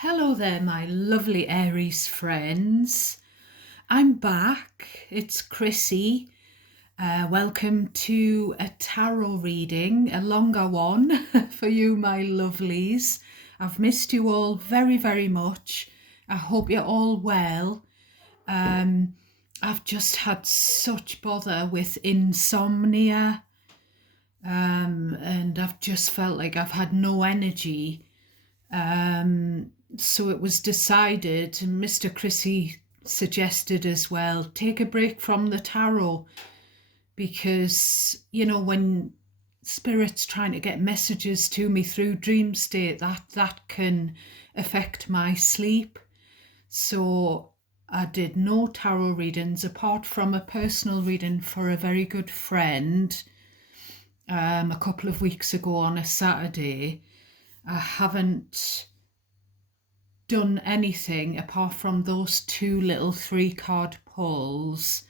Hello there, my lovely Aries friends. I'm back. It's Chrissy. Welcome to a tarot reading, a longer one for you, my lovelies. I've missed you all very, very much. I hope you're all well. I've just had such bother with insomnia, and I've just felt like I've had no energy. So it was decided, and Mr. Chrissy suggested as well, take a break from the tarot because, when spirit's trying to get messages to me through dream state, that can affect my sleep. So I did no tarot readings apart from a personal reading for a very good friend a couple of weeks ago on a Saturday. I haven't done anything apart from those two little 3-card pulls,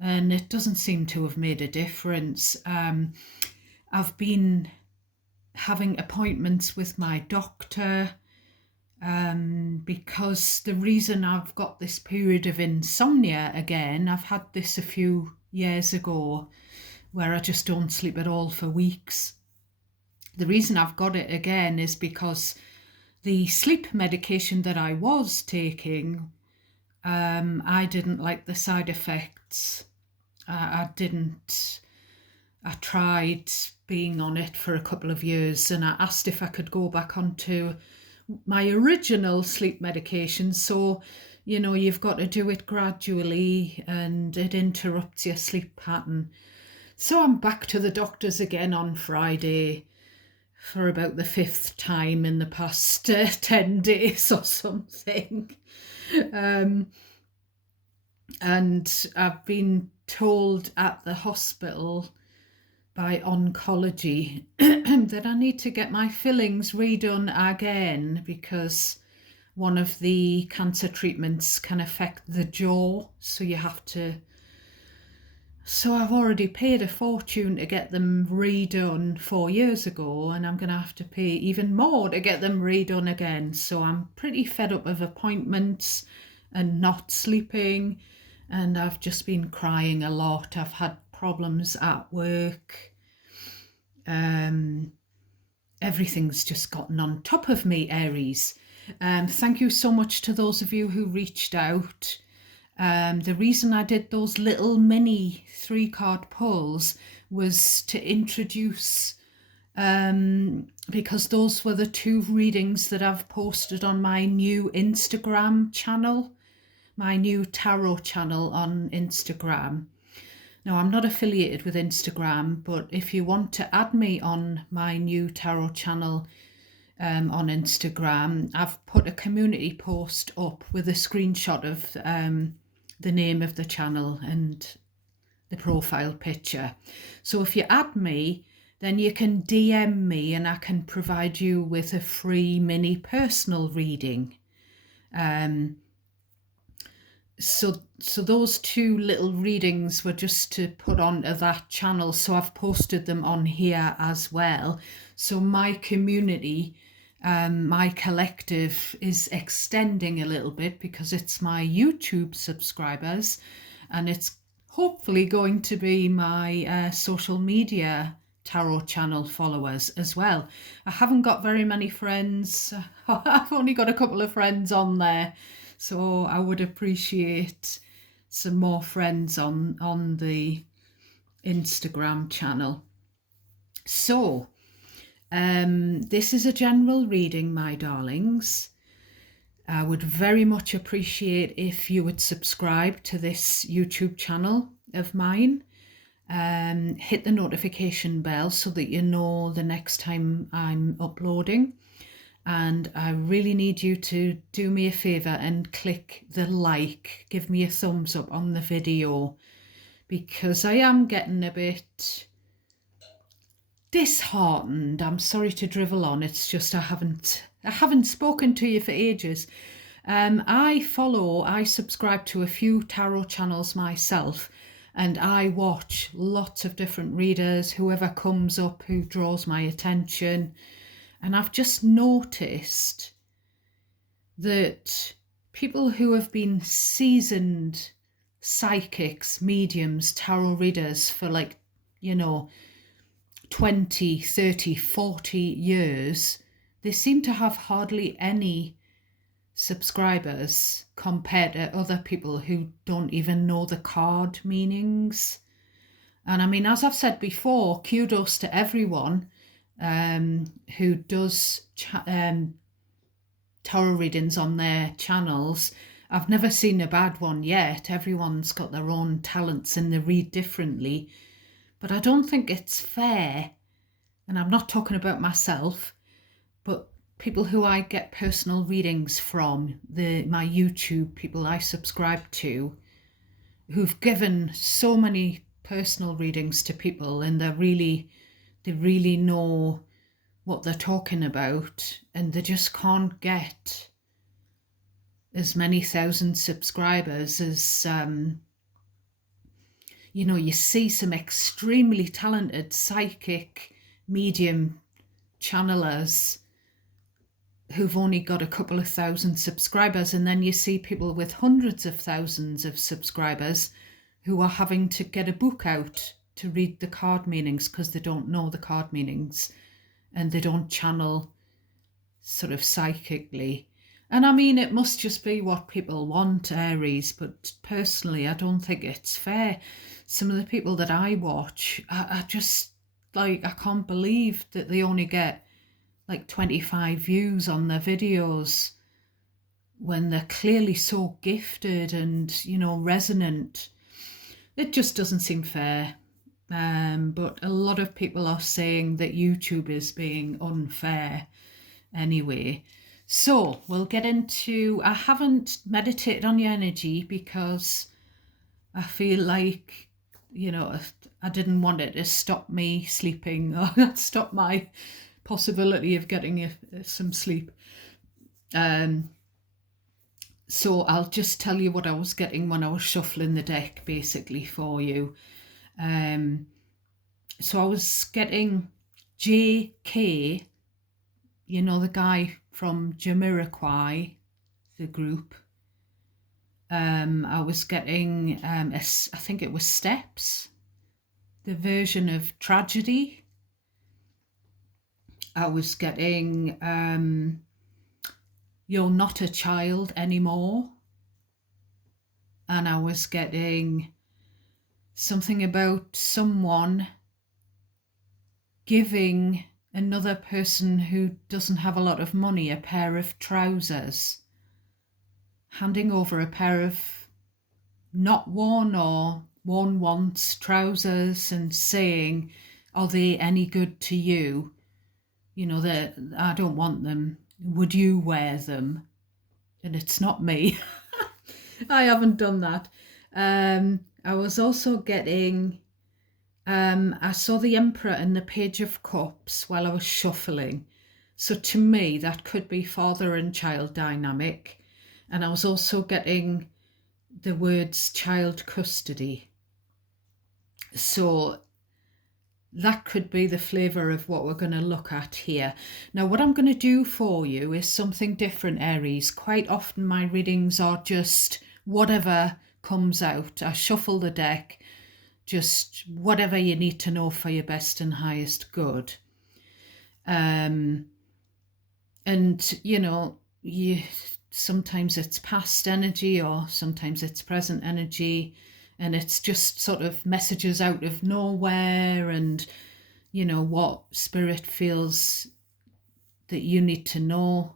and it doesn't seem to have made a difference. I've been having appointments with my doctor because the reason I've got this period of insomnia again, I've had this a few years ago where I just don't sleep at all for weeks. The reason I've got it again is because the sleep medication that I was taking, I didn't like the side effects. I didn't. I tried being on it for a couple of years and I asked if I could go back onto my original sleep medication. So, you've got to do it gradually and it interrupts your sleep pattern. So I'm back to the doctors again on Friday for about the 5th time in the past 10 days or something. And I've been told at the hospital by oncology that I need to get my fillings redone again because one of the cancer treatments can affect the jaw, so you have to. So I've already paid a fortune to get them redone 4 years ago, and I'm going to have to pay even more to get them redone again. So I'm pretty fed up of appointments and not sleeping, and I've just been crying a lot. I've had problems at work. Everything's just gotten on top of me, Aries. Thank you so much to those of you who reached out. The reason I did those little mini 3-card pulls was to introduce, because those were the 2 readings that I've posted on my new Instagram channel, my new tarot channel on Instagram. Now, I'm not affiliated with Instagram, but if you want to add me on my new tarot channel on Instagram, I've put a community post up with a screenshot of the name of the channel and the profile picture. So if you add me, then you can DM me and I can provide you with a free mini personal reading. So those 2 little readings were just to put onto that channel. So I've posted them on here as well. So my community, my collective is extending a little bit because it's my YouTube subscribers and it's hopefully going to be my social media tarot channel followers as well. I haven't got very many friends. I've only got a couple of friends on there. So I would appreciate some more friends on the Instagram channel. So this is a general reading, my darlings. I would very much appreciate if you would subscribe to this YouTube channel of mine. Hit the notification bell so that you know the next time I'm uploading. And I really need you to do me a favour and click the like, give me a thumbs up on the video, because I am getting a bit disheartened. I'm sorry to drivel on, it's just I haven't spoken to you for ages. I subscribe to a few tarot channels myself, and I watch lots of different readers, whoever comes up who draws my attention. And I've just noticed that people who have been seasoned psychics, mediums, tarot readers for like, 20, 30, 40 years, they seem to have hardly any subscribers compared to other people who don't even know the card meanings. And I mean, as I've said before, kudos to everyone who does tarot readings on their channels. I've never seen a bad one yet. Everyone's got their own talents and they read differently. But I don't think it's fair, and I'm not talking about myself, but people who I get personal readings from, my YouTube people I subscribe to, who've given so many personal readings to people, and they really know what they're talking about, and they just can't get as many thousand subscribers as you see some extremely talented psychic medium channelers who've only got a couple of thousand subscribers, and then you see people with hundreds of thousands of subscribers who are having to get a book out to read the card meanings because they don't know the card meanings and they don't channel sort of psychically. And I mean, it must just be what people want, Aries, but personally, I don't think it's fair. Some of the people that I watch, I just, like, I can't believe that they only get like 25 views on their videos when they're clearly so gifted and, resonant. It just doesn't seem fair. But a lot of people are saying that YouTube is being unfair anyway. So we'll get into, I haven't meditated on your energy because I feel like, I didn't want it to stop me sleeping or stop my possibility of getting some sleep. So I'll just tell you what I was getting when I was shuffling the deck basically for you. So I was getting JK, the guy from Jamiroquai, the group. I was getting, I think it was Steps, the version of Tragedy. I was getting You're Not a Child Anymore. And I was getting something about someone giving another person who doesn't have a lot of money a pair of trousers, handing over a pair of not worn or worn once trousers and saying, are they any good to you? That I don't want them. Would you wear them? And it's not me. I haven't done that. I was also getting, I saw the Emperor and the Page of Cups while I was shuffling. So to me, that could be father and child dynamic. And I was also getting the words child custody. So that could be the flavour of what we're going to look at here. Now, what I'm going to do for you is something different, Aries. Quite often my readings are just whatever comes out. I shuffle the deck, just whatever you need to know for your best and highest good. And, sometimes it's past energy or sometimes it's present energy. And it's just sort of messages out of nowhere and, what spirit feels that you need to know.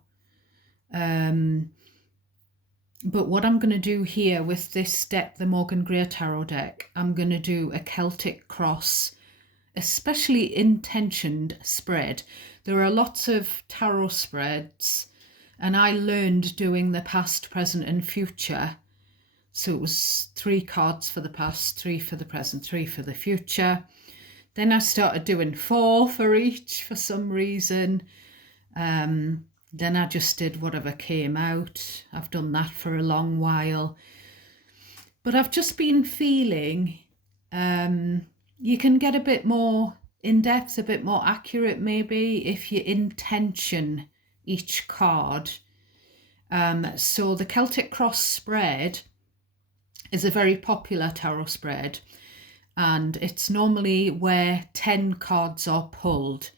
But what I'm going to do here with this deck, the Morgan Greer Tarot deck, I'm going to do a Celtic cross, especially intentioned spread. There are lots of tarot spreads, and I learned doing the past, present and future. So it was 3 cards for the past, 3 for the present, 3 for the future. Then I started doing 4 for each for some reason. Then I just did whatever came out. I've done that for a long while. But I've just been feeling you can get a bit more in-depth, a bit more accurate maybe if you intention each card. So the Celtic Cross spread is a very popular tarot spread, and it's normally where 10 cards are pulled.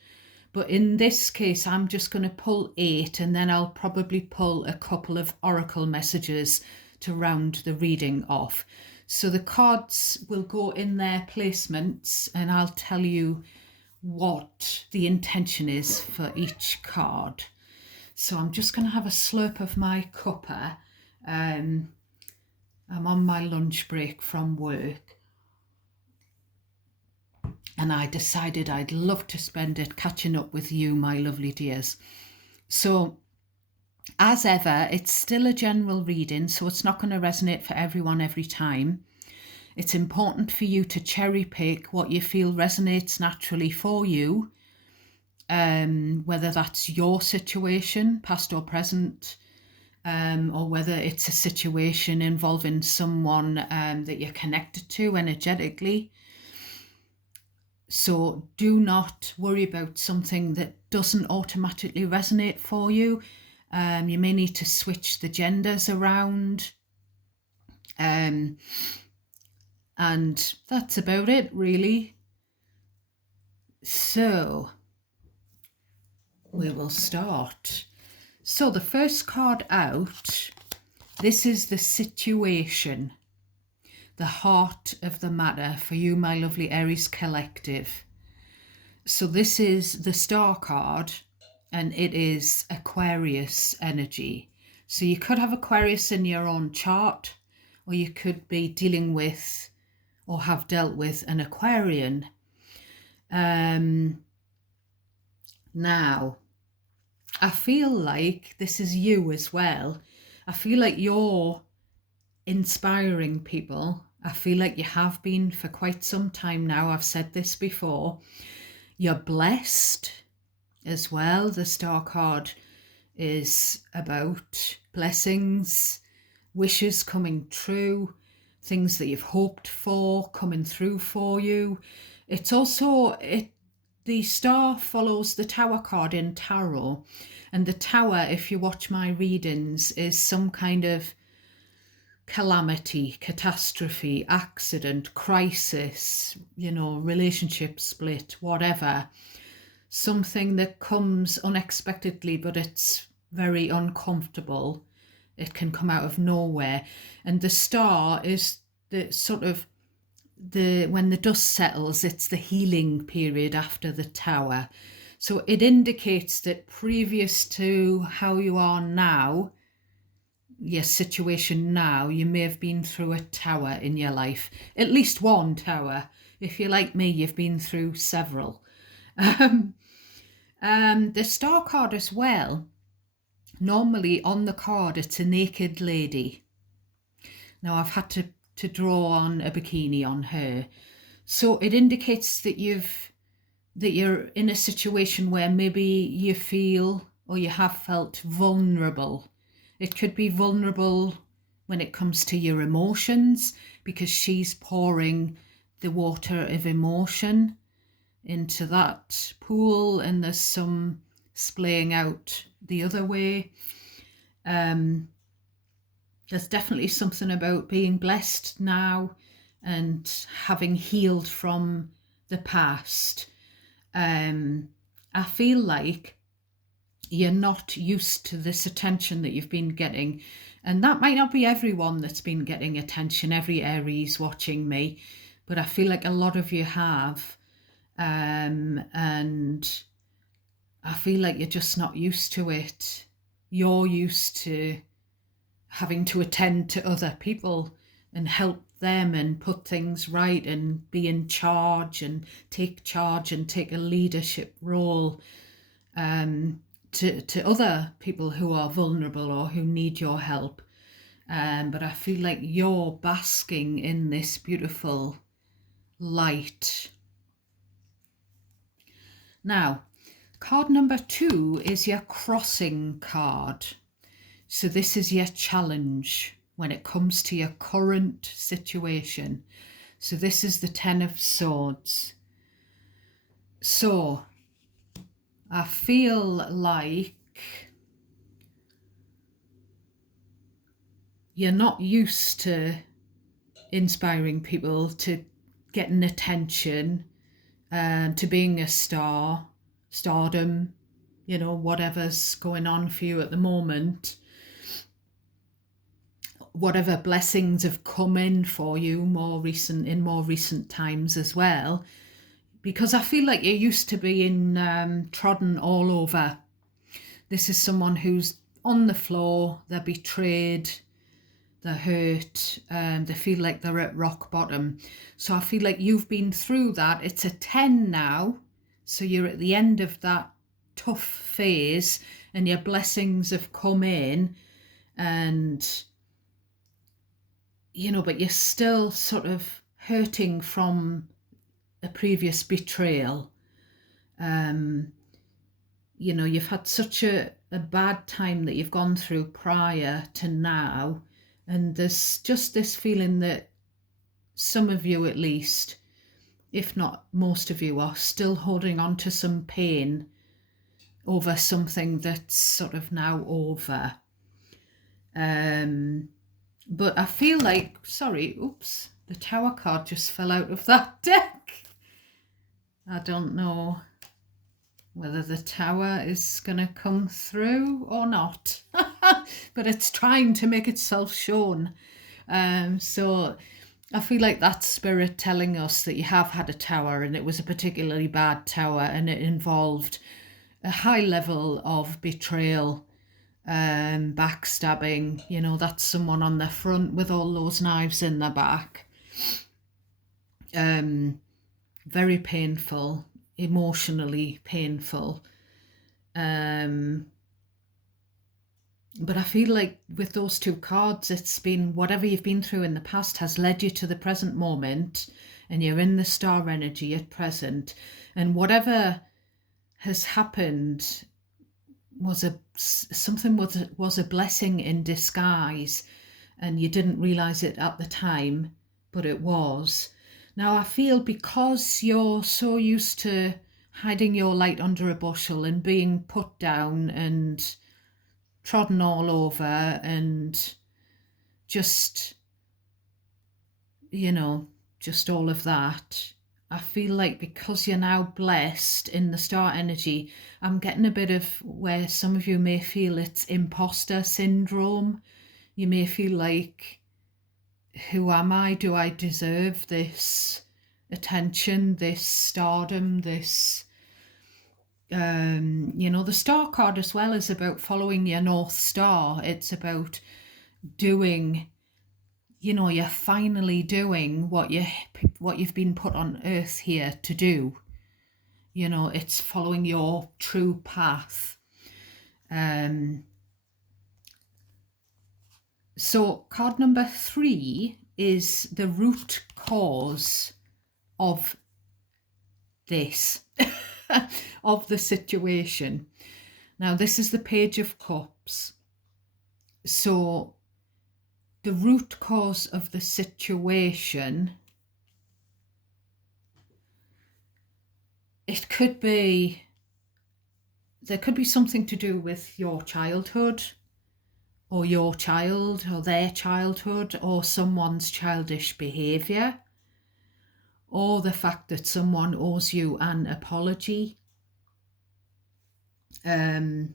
But in this case, I'm just going to pull 8, and then I'll probably pull a couple of oracle messages to round the reading off. So the cards will go in their placements, and I'll tell you what the intention is for each card. So I'm just going to have a slurp of my cuppa. I'm on my lunch break from work, and I decided I'd love to spend it catching up with you, my lovely dears. So, as ever, it's still a general reading, so it's not going to resonate for everyone every time. It's important for you to cherry pick what you feel resonates naturally for you, whether that's your situation, past or present, or whether it's a situation involving someone that you're connected to energetically. So do not worry about something that doesn't automatically resonate for you. You may need to switch the genders around. And that's about it, really. So we will start. So the first card out, this is the situation, the heart of the matter for you, my lovely Aries collective. So this is the star card, and it is Aquarius energy. So you could have Aquarius in your own chart, or you could be dealing with or have dealt with an Aquarian. Now, I feel like this is you as well. I feel like you're inspiring people. I feel like you have been for quite some time now. I've said this before. You're blessed as well. The star card is about blessings, wishes coming true, things that you've hoped for coming through for you. It's also, the star follows the tower card in tarot, and the tower, if you watch my readings, is some kind of calamity, catastrophe, accident, crisis, relationship split, whatever. Something that comes unexpectedly, but it's very uncomfortable. It can come out of nowhere. And the star is the sort of when the dust settles, it's the healing period after the tower. So it indicates that previous to how you are now, your situation now, you may have been through a tower in your life, at least one tower. If you're like me, you've been through several. The star card as well, normally on the card it's a naked lady. Now I've had to draw on a bikini on her. So it indicates that you're in a situation where maybe you feel or you have felt vulnerable. It could be vulnerable when it comes to your emotions, because she's pouring the water of emotion into that pool, and there's some splaying out the other way. There's definitely something about being blessed now and having healed from the past. I feel like you're not used to this attention that you've been getting, and that might not be everyone that's been getting attention, every Aries watching me, but I feel like a lot of you have. And I feel like you're just not used to it. You're used to having to attend to other people and help them and put things right and be in charge and take a leadership role to other people who are vulnerable or who need your help. But I feel like you're basking in this beautiful light. Now, card number 2 is your crossing card. So this is your challenge when it comes to your current situation. So this is the 10 of Swords. So I feel like you're not used to inspiring people, to getting attention, to being a star, stardom, whatever's going on for you at the moment, whatever blessings have come in for you in more recent times as well, because I feel like you're used to being trodden all over. This is someone who's on the floor, they're betrayed, they're hurt, they feel like they're at rock bottom. So I feel like you've been through that. It's a 10 now, so you're at the end of that tough phase and your blessings have come in, and but you're still sort of hurting from a previous betrayal. You've had such a bad time that you've gone through prior to now, and there's just this feeling that some of you, at least, if not most of you, are still holding on to some pain over something that's sort of now over. But I feel like, the Tower card just fell out of that deck. I don't know whether the Tower is going to come through or not, but it's trying to make itself shown. So I feel like that's spirit telling us that you have had a Tower, and it was a particularly bad Tower, and it involved a high level of betrayal, backstabbing. That's someone on the front with all those knives in their back. Very painful, emotionally painful. But I feel like with those two cards, it's been whatever you've been through in the past has led you to the present moment, and you're in the star energy at present, and whatever has happened was a blessing in disguise, and you didn't realize it at the time, but it was. Now I feel because you're so used to hiding your light under a bushel and being put down and trodden all over and just all of that, I feel like because you're now blessed in the star energy, I'm getting a bit of where some of you may feel it's imposter syndrome. You may feel like, who am I? Do I deserve this attention, this stardom, this the star card as well is about following your North Star. It's about doing, you're finally doing what you've been put on earth here to do. It's following your true path. So card number 3 is the root cause of this, of the situation. Now, this is the Page of Cups. So the root cause of the situation, there could be something to do with your childhood, or your child, or their childhood, or someone's childish behaviour, or the fact that someone owes you an apology. I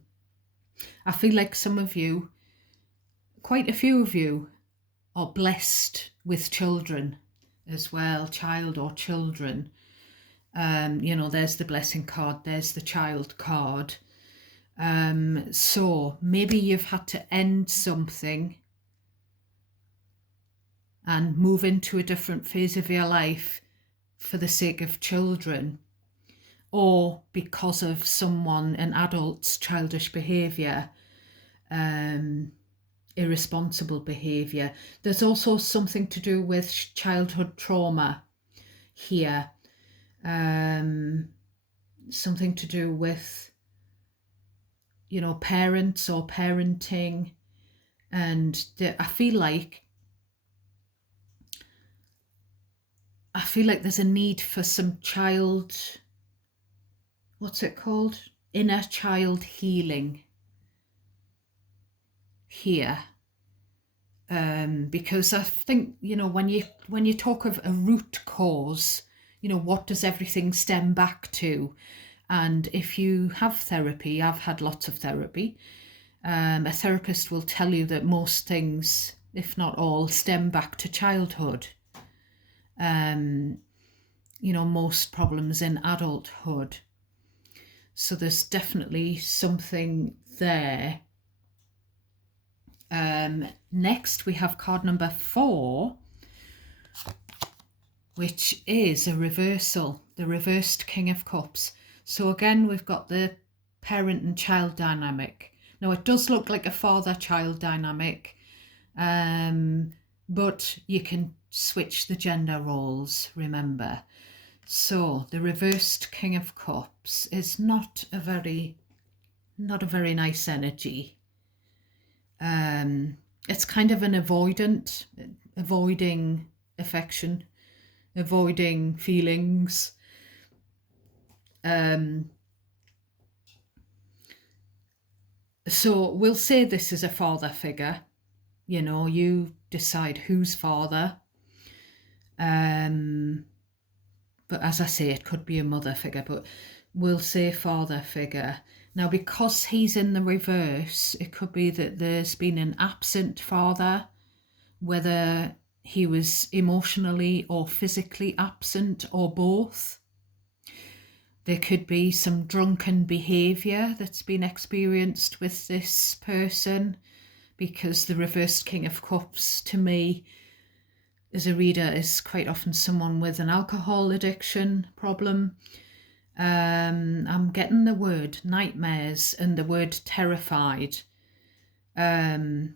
feel like some of you, quite a few of you, are blessed with children as well, child or children. There's the blessing card, there's the child card. So maybe you've had to end something and move into a different phase of your life for the sake of children, or because of an adult's childish behaviour, irresponsible behaviour. There's also something to do with childhood trauma here, something to do with parents or parenting, and I feel like there's a need for some inner child healing here. Because I think, when you talk of a root cause, what does everything stem back to? And if you have therapy, I've had lots of therapy, a therapist will tell you that most things, if not all, stem back to childhood. Most problems in adulthood. So there's definitely something there. Next, we have card number 4, which is a reversal, the reversed King of Cups. So again, we've got the parent and child dynamic. Now, it does look like a father-child dynamic, but you can switch the gender roles, remember. So the reversed King of Cups is not a very nice energy. It's kind of an avoiding affection, avoiding feelings. So we'll say this is a father figure. You decide who's father. But as I say, it could be a mother figure, but we'll say father figure. Now, because he's in the reverse, it could be that there's been an absent father, whether he was emotionally or physically absent or both. There could be some drunken behaviour that's been experienced with this person, because the reversed King of Cups, to me, as a reader, is quite often someone with an alcohol addiction problem. I'm getting the word nightmares and the word terrified. I'm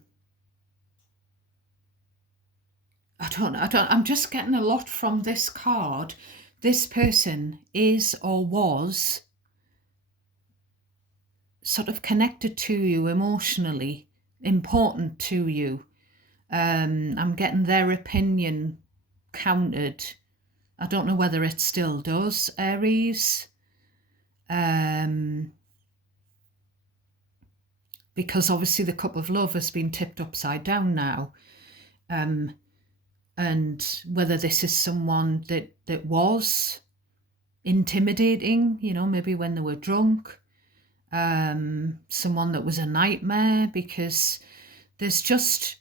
just getting a lot from this card. This person is or was sort of connected to you emotionally, important to you. I'm getting their opinion counted. I don't know whether it still does, Aries. Because obviously the cup of love has been tipped upside down now. And whether this is someone that was intimidating, maybe when they were drunk, someone that was a nightmare, because there's just,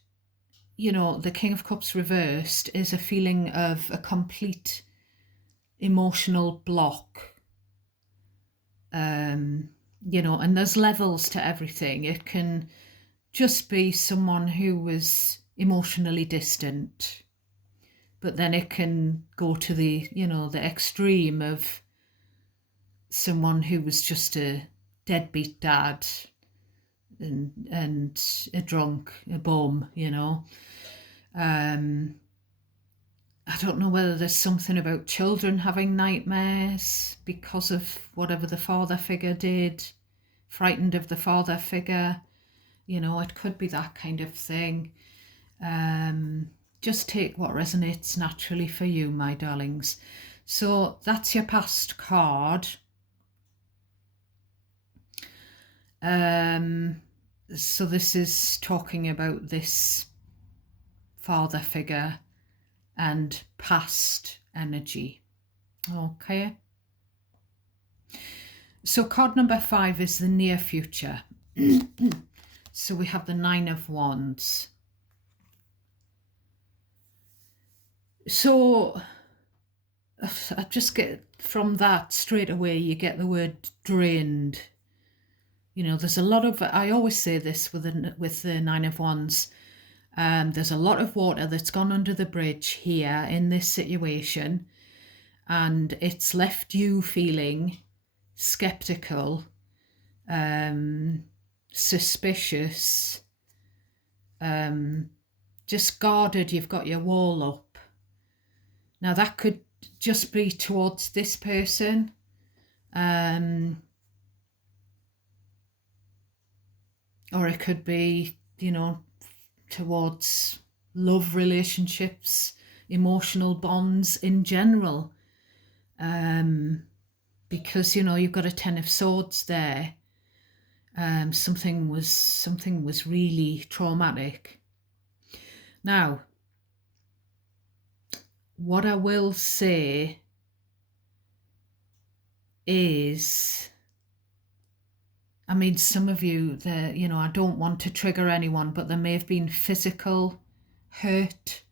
the King of Cups reversed is a feeling of a complete emotional block. And there's levels to everything. It can just be someone who was emotionally distant, but then it can go to the extreme of someone who was just a deadbeat dad and a drunk, a bum, I don't know whether there's something about children having nightmares because of whatever the father figure did, frightened of the father figure. It could be that kind of thing. Just take what resonates naturally for you, my darlings. So that's your past card. So this is talking about this father figure and past energy. Okay. So card number 5 is the near future. So we have the 9 of Wands. So I just get from that straight away, you get the word drained. There's a lot of, I always say this with the 9 of Wands, there's a lot of water that's gone under the bridge here in this situation, and it's left you feeling skeptical, suspicious, just guarded. You've got your wall up. Now that could just be towards this person, or it could be, towards love relationships, emotional bonds in general, because you've got a 10 of Swords there. Something was really traumatic. Now, what I will say is, I mean, some of you, I don't want to trigger anyone, but there may have been physical hurt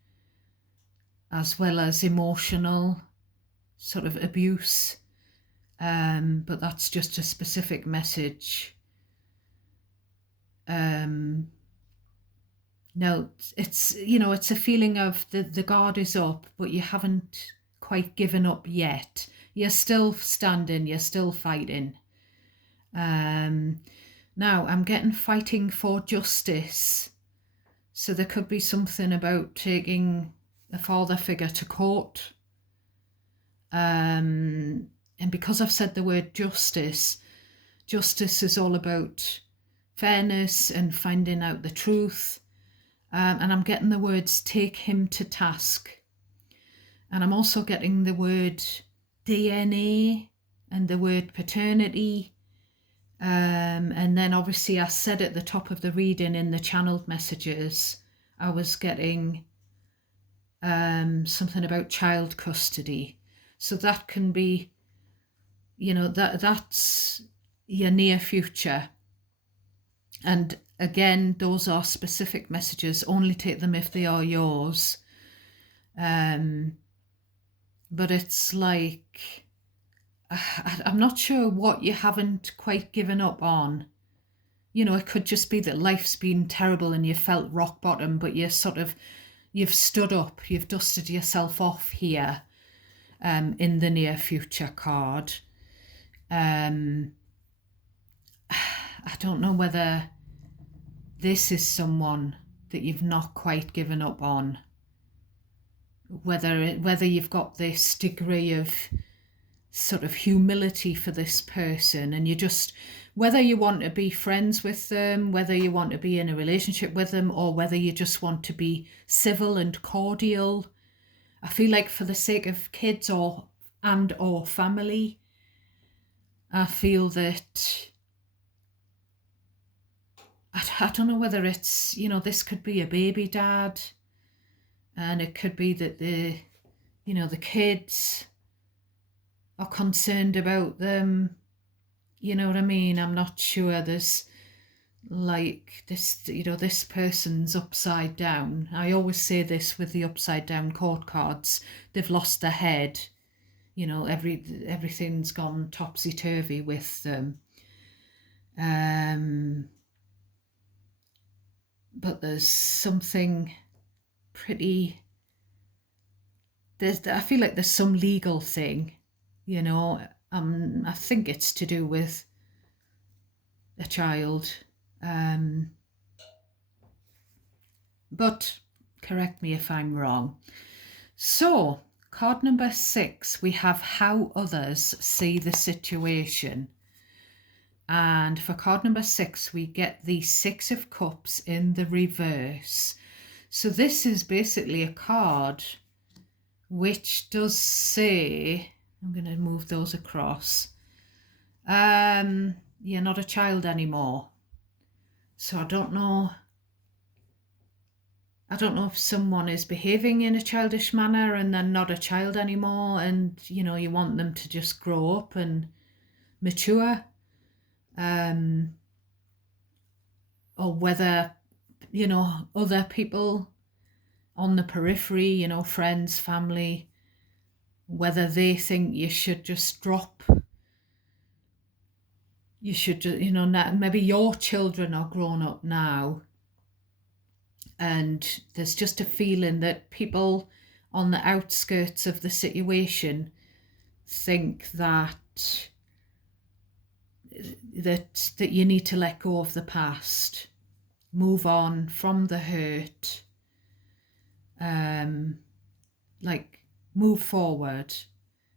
as well as emotional sort of abuse. But that's just a specific message. No, it's a feeling of the guard is up, but you haven't quite given up yet. You're still standing, you're still fighting. Now I'm getting fighting for justice. So there could be something about taking a father figure to court. And because I've said the word justice, justice is all about fairness and finding out the truth. And I'm getting the words take him to task. And I'm also getting the word DNA and the word paternity. And then obviously I said at the top of the reading in the channeled messages, I was getting something about child custody. So that can be, that's your near future. And again, those are specific messages. Only take them if they are yours. But it's like, I'm not sure what you haven't quite given up on. It could just be that life's been terrible and you felt rock bottom, but you've stood up, you've dusted yourself off here in the near future card. I don't know whether this is someone that you've not quite given up on. Whether you've got this degree of sort of humility for this person, and whether you want to be friends with them, whether you want to be in a relationship with them, or whether you just want to be civil and cordial. I feel like for the sake of kids or family, I feel that I don't know whether it's, this could be a baby dad, and it could be that the kids are concerned about them. You know what I mean? I'm not sure. There's like this, this person's upside down. I always say this with the upside down court cards. They've lost their head. Everything's gone topsy-turvy with them. But there's something pretty... I feel like there's some legal thing, I think it's to do with a child. But correct me if I'm wrong. So, card number 6, we have how others see the situation. And for card number 6, we get the 6 of Cups in the reverse. So this is basically a card which does say, I'm going to move those across, you're not a child anymore. So I don't know if someone is behaving in a childish manner and they're not a child anymore, and you want them to just grow up and mature, or whether other people on the periphery, friends, family, whether they think you should just drop. You should, maybe your children are grown up now, and there's just a feeling that people on the outskirts of the situation think that you need to let go of the past, move on from the hurt, move forward.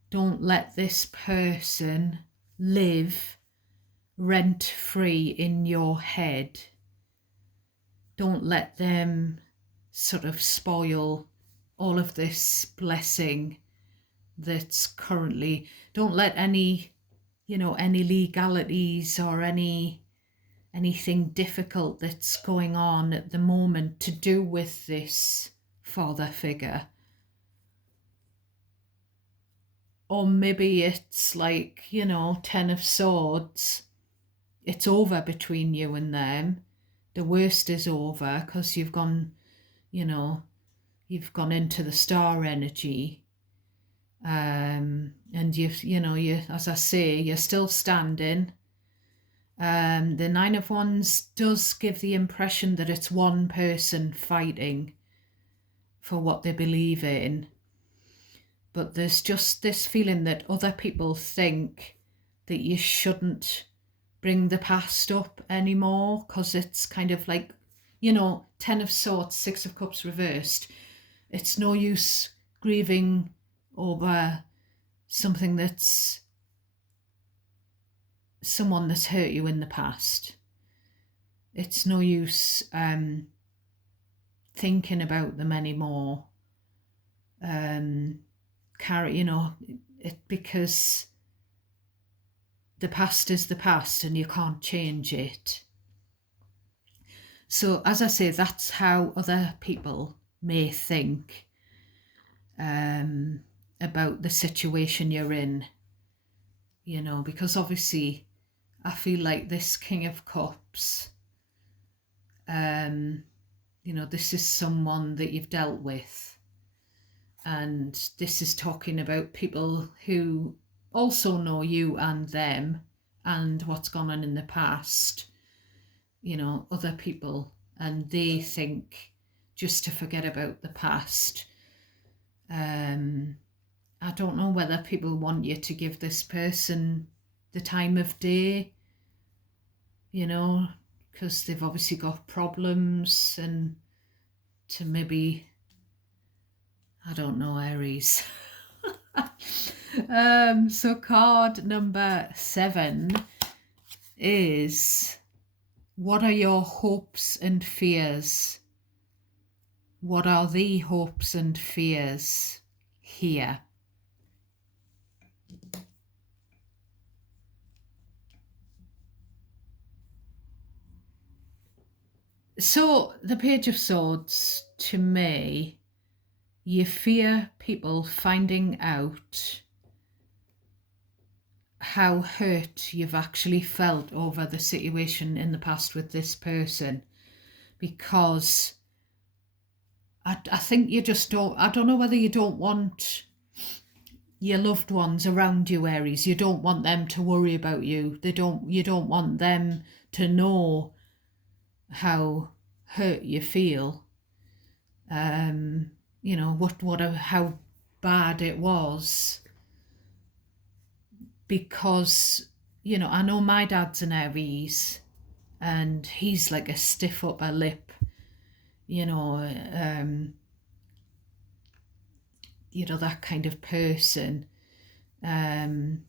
Don't let this person live rent-free in your head. Don't let them sort of spoil all of this blessing that's currently... Don't let any legalities or any anything difficult that's going on at the moment to do with this father figure. Or maybe it's like, 10 of Swords. It's over between you and them. The worst is over because you've gone into the star energy. And you, as I say, you're still standing. The Nine of Wands does give the impression that it's one person fighting for what they believe in. But there's just this feeling that other people think that you shouldn't bring the past up anymore because it's kind of like, 10 of Swords, 6 of Cups reversed. It's no use grieving over something that's someone that's hurt you in the past. It's no use thinking about them anymore. Because the past is the past and you can't change it. So as I say, that's how other people may think about the situation you're in, because obviously I feel like this King of Cups, this is someone that you've dealt with. And this is talking about people who also know you and them and what's gone on in the past, other people, and they think just to forget about the past. I don't know whether people want you to give this person the time of day, because they've obviously got problems, and to maybe, I don't know, Aries. So card number 7 is, what are your hopes and fears? What are the hopes and fears here? So the Page of Swords, to me, you fear people finding out how hurt you've actually felt over the situation in the past with this person, because I think you just don't, I don't know whether you don't want your loved ones around you, Aries. You don't want them to worry about you. You don't want them to know how hurt you feel. How bad it was. Because, I know my dad's an Aries and he's like a stiff upper lip, that kind of person. And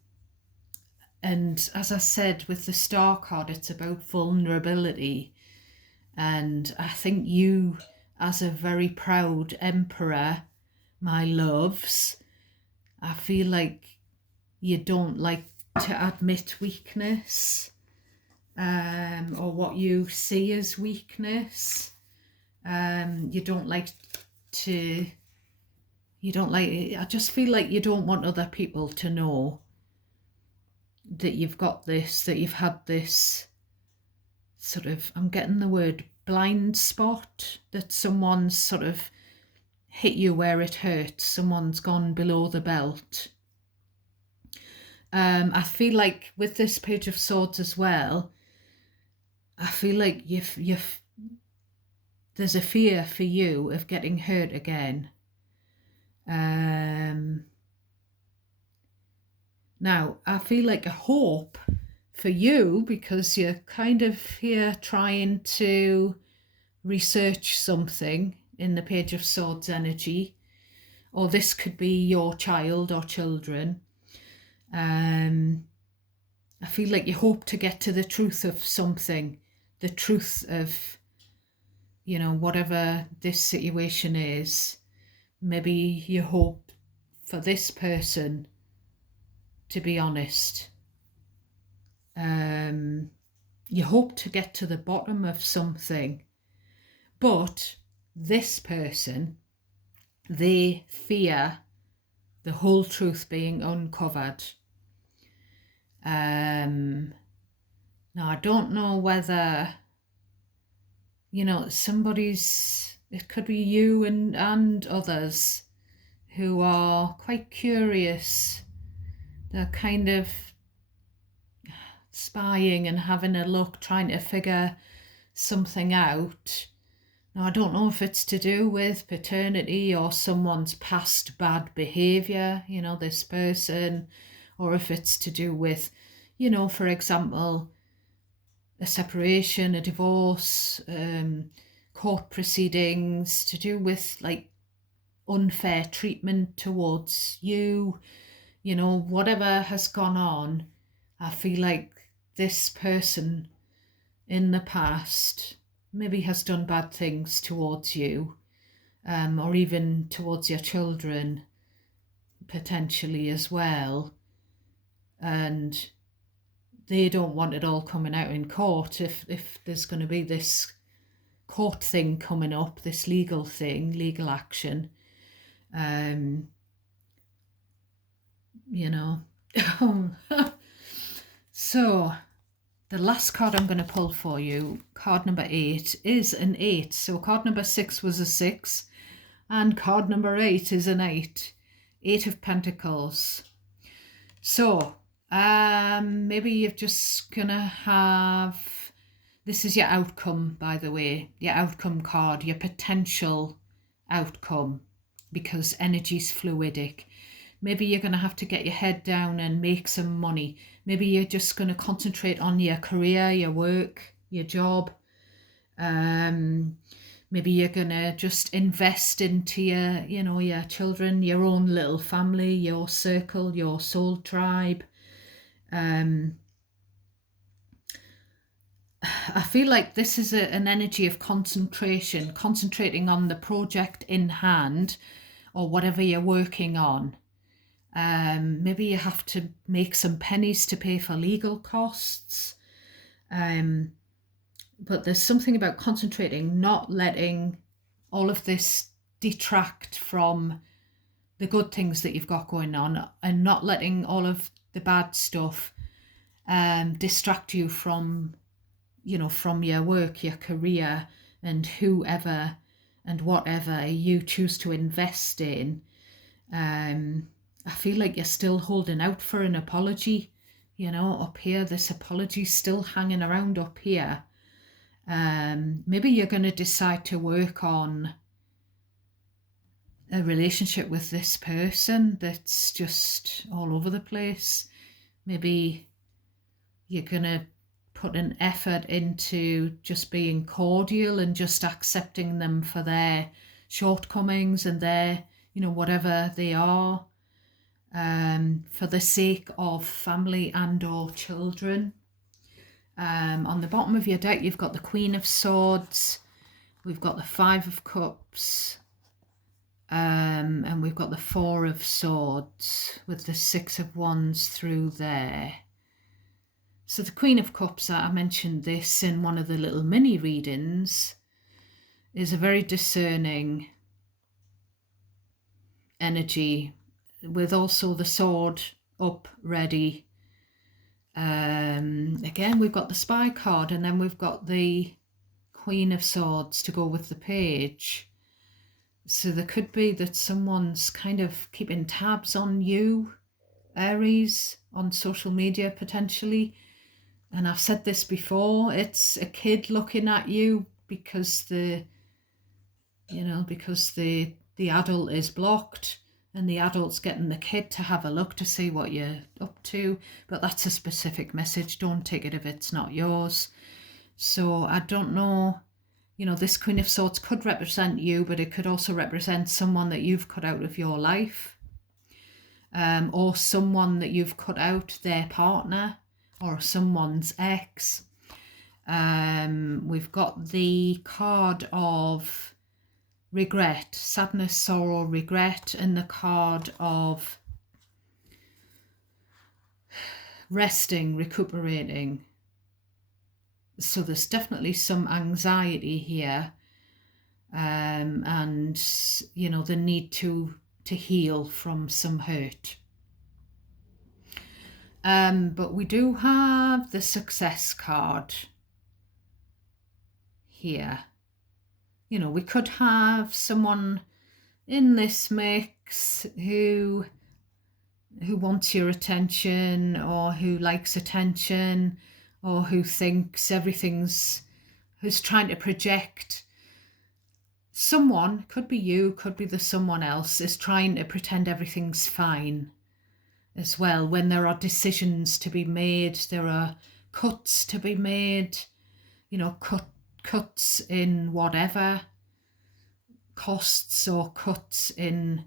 as I said, with the Star card, it's about vulnerability. And I think you, as a very proud emperor, my loves, I feel like you don't like to admit weakness, or what you see as weakness. You don't like, I just feel like you don't want other people to know that you've got this, that you've had this sort of, I'm getting the word blind spot, that someone's sort of hit you where it hurts, someone's gone below the belt. I feel like with this Page of Swords as well, I feel like there's a fear for you of getting hurt again. Now, I feel like a hope for you, because you're kind of here trying to research something in the Page of Swords energy, or this could be your child or children. I feel like you hope to get to the truth of something, the truth of, whatever this situation is. Maybe you hope for this person to be honest. You hope to get to the bottom of something, but this person, they fear the whole truth being uncovered. Now, I don't know whether, it could be you and others who are quite curious. They're kind of spying and having a look, trying to figure something out. Now, I don't know if it's to do with paternity or someone's past bad behaviour, this person, or if it's to do with, for example, a separation, a divorce, court proceedings, to do with like unfair treatment towards you, whatever has gone on. I feel like this person in the past maybe has done bad things towards you, or even towards your children potentially as well, and they don't want it all coming out in court. If there's going to be this court thing coming up, this legal action, So the last card I'm going to pull for you, card number 8, is an 8. So card number 6 was a 6, and card number 8 is an 8. 8 of Pentacles. So maybe you're just going to have, this is your outcome, by the way, your outcome card, your potential outcome, because energy's fluidic. Maybe you're going to have to get your head down and make some money. Maybe you're just going to concentrate on your career, your work, your job. Maybe you're going to just invest into your children, your own little family, your circle, your soul tribe. I feel like this is an energy of concentration, concentrating on the project in hand or whatever you're working on. Maybe you have to make some pennies to pay for legal costs. But there's something about concentrating, not letting all of this detract from the good things that you've got going on, and not letting all of the bad stuff distract you from your work, your career, and whoever and whatever you choose to invest in. I feel like you're still holding out for an apology, up here. This apology's still hanging around up here. Maybe you're going to decide to work on a relationship with this person that's just all over the place. Maybe you're going to put an effort into just being cordial and just accepting them for their shortcomings and their, whatever they are. For the sake of family and or children. On the bottom of your deck, you've got the Queen of Swords, we've got the 5 of Cups, and we've got the 4 of Swords with the 6 of Wands through there. So the Queen of Cups, I mentioned this in one of the little mini readings, is a very discerning energy, with also the sword up ready. Again, we've got the Spy card, and then we've got the Queen of Swords to go with the Page. So there could be that someone's kind of keeping tabs on you, Aries, on social media potentially. And I've said this before, it's a kid looking at you because the adult is blocked, and the adult's getting the kid to have a look to see what you're up to. But that's a specific message. Don't take it if it's not yours. So I don't know, this Queen of Swords could represent you, but it could also represent someone that you've cut out of your life, or someone that you've cut out, their partner, or someone's ex. We've got the card of regret, sadness, sorrow, regret, and the card of resting, recuperating. So there's definitely some anxiety here, and the need to heal from some hurt. But we do have the success card here. We could have someone in this mix who wants your attention, or who likes attention, or who thinks who's trying to project. Someone, could be you, could be the someone else, is trying to pretend everything's fine as well, when there are decisions to be made, there are cuts to be made, cuts in whatever, costs, or cuts in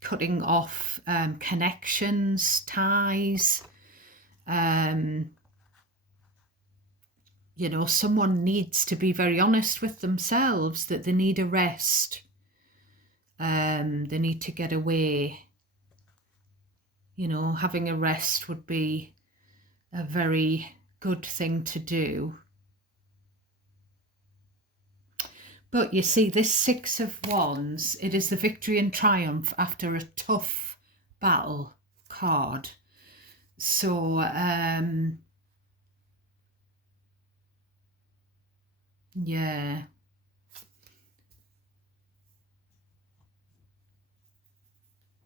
cutting off connections, ties. Someone needs to be very honest with themselves that they need a rest. They need to get away. Having a rest would be a very good thing to do. But you see, this Six of Wands, it is the victory and triumph after a tough battle card. So, yeah.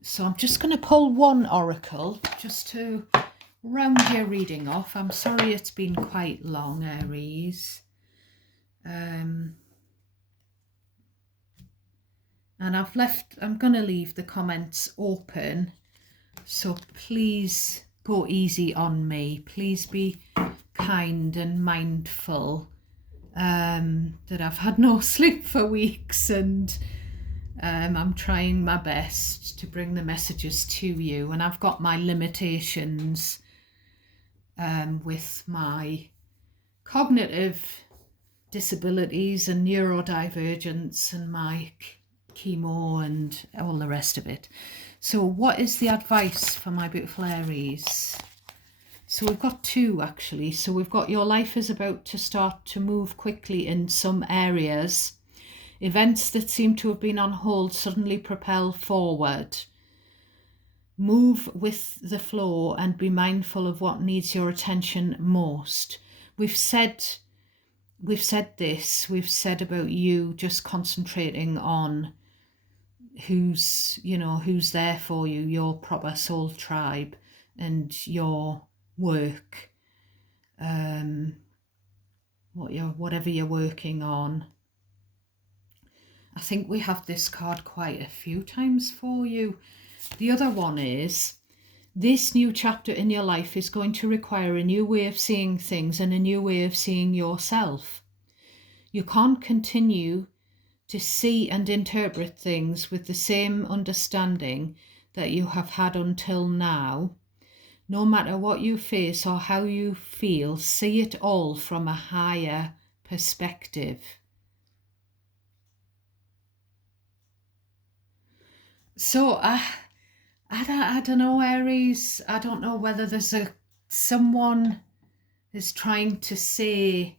So I'm just going to pull one oracle just to round your reading off. I'm sorry it's been quite long, Aries. And I'm going to leave the comments open. So please go easy on me. Please be kind and mindful that I've had no sleep for weeks, and I'm trying my best to bring the messages to you, and I've got my limitations with my cognitive disabilities and neurodivergence and my chemo and all the rest of it. So what is the advice for my beautiful Aries? So we've got two, actually. So we've got your life is about to start to move quickly in some areas. Events that seem to have been on hold suddenly propel forward. Move with the flow and be mindful of what needs your attention most. We've said this. We've said about you just concentrating on who's there for you, your proper soul tribe, and your work, whatever you're working on. I think we have this card quite a few times for you. The other one is, this new chapter in your life is going to require a new way of seeing things and a new way of seeing yourself. You can't continue to see and interpret things with the same understanding that you have had until now. No matter what you face or how you feel, see it all from a higher perspective. So I don't know, Aries. I don't know whether there's someone is trying to say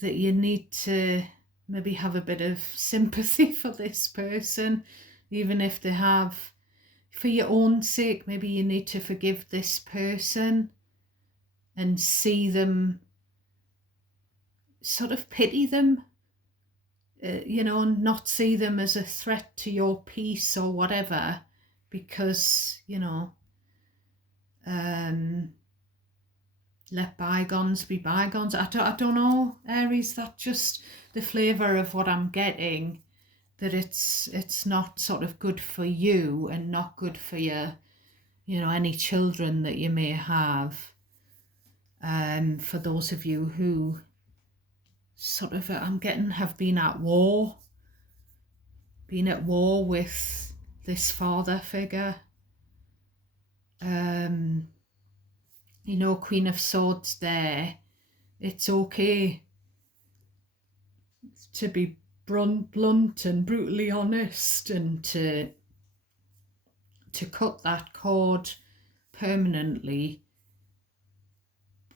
that you need to maybe have a bit of sympathy for this person, even if they have, for your own sake, maybe you need to forgive this person and see them, sort of pity them, not see them as a threat to your peace or whatever, because, let bygones be bygones. I don't know, Aries, that's just the flavour of what I'm getting, that it's not sort of good for you and not good for your, any children that you may have. For those of you who sort of, I'm getting, have been at war with this father figure. Queen of Swords there. It's okay to be blunt and brutally honest, and to cut that cord permanently.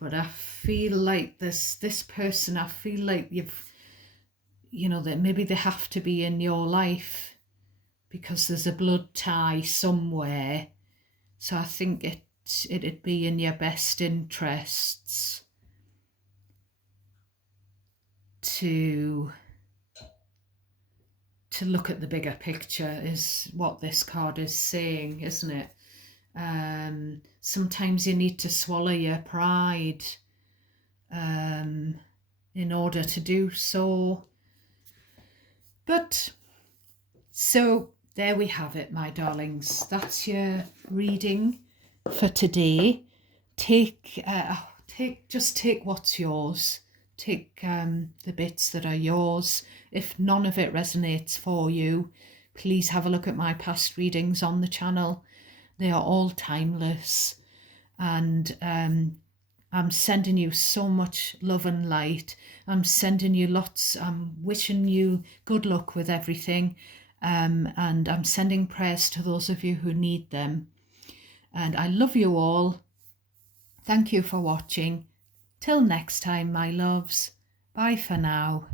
but I feel like this person, I feel like that maybe they have to be in your life because there's a blood tie somewhere. So I think it'd be in your best interests to look at the bigger picture, is what this card is saying, isn't it? Sometimes you need to swallow your pride in order to do so. But so there we have it, my darlings. That's your reading for today. Take what's yours. Take the bits that are yours. If none of it resonates for you, please have a look at my past readings on the channel. They are all timeless, and I'm sending you so much love and light. I'm sending you lots. I'm wishing you good luck with everything. And I'm sending prayers to those of you who need them. And I love you all. Thank you for watching. Till next time, my loves. Bye for now.